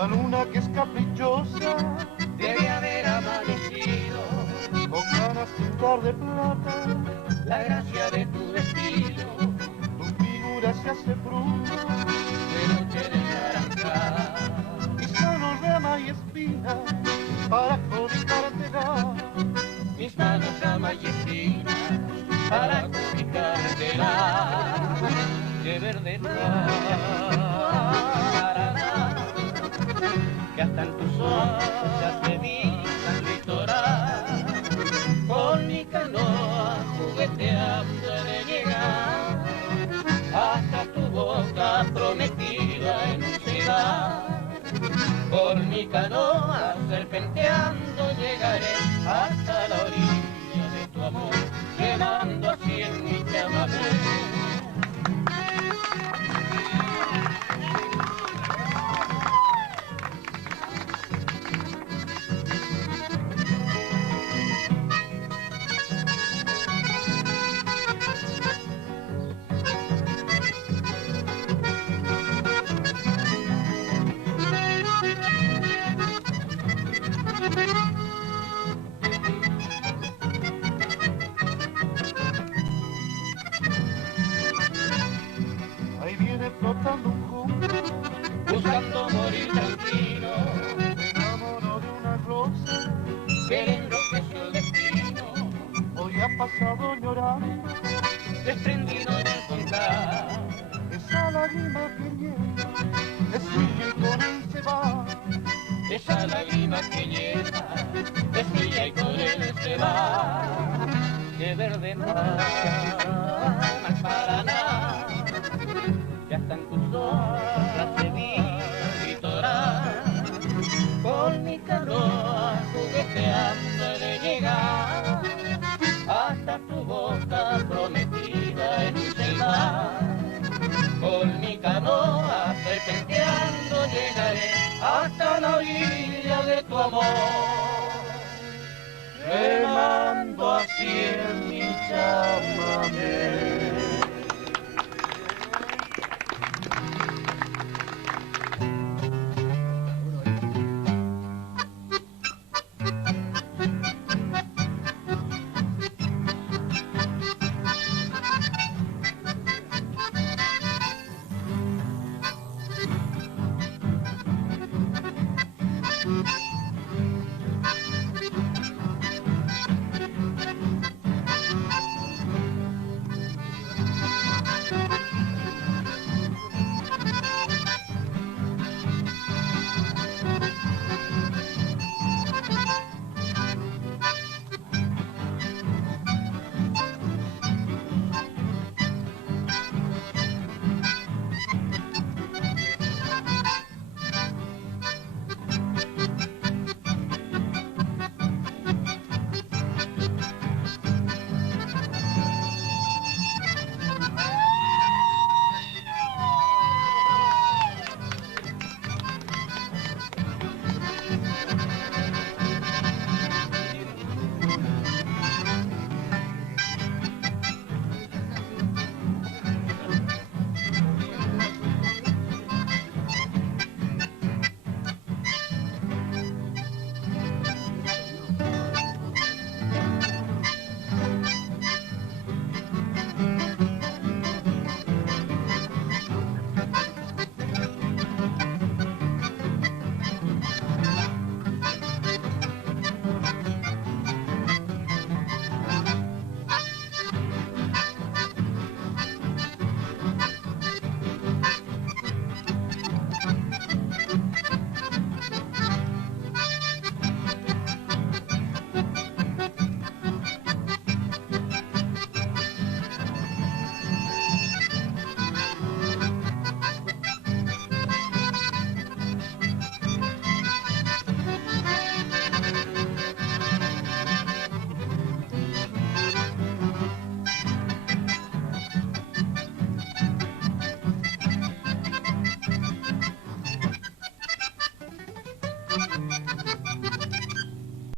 La luna que es caprichosa debe haber amanecido con ganas de untar de plata. la gracia de tu vestido, Tu figura se hace fruto de noche desaranjada. mis manos rama y espina para cobijártela. Mis manos llama y espina para cobijártela. De verde Paraná, que hasta en tus ojos ya se vista el litoral. Con mi canoa jugueteando de llegar hasta tu boca prometida en un ciudad. Por mi canoa serpenteando llegaré hasta la orilla de tu amor, quemando así en mi chamamé. Ahí viene flotando un junco, Buscando morir tranquilo, me enamoró de una rosa, que le enloqueció el destino, hoy ha pasado llorando desprendido de encontrar esa lágrima que lleva, es mía y con él se va. esa lágrima que lleva, es mía y con él se va. De verde mar al Paraná, ya están tus ojos la sevilla litoral. Con mi canoa jugueteando de llegar hasta tu boca prometida en un celular. Con mi canoa serpenteando llegaré hasta la orilla de tu amor, remando así en mi chamamé.